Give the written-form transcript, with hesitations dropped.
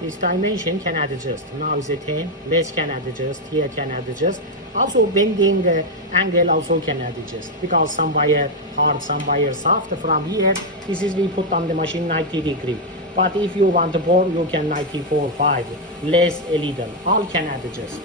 This dimension can adjust. Now is a 10. Less can adjust. Here can adjust. Also bending angle also can adjust, because some wire hard, some wire soft. From here, this is we put on the machine 90 degree. But if you want to bore, you can 94.5. Less a little. All can adjust.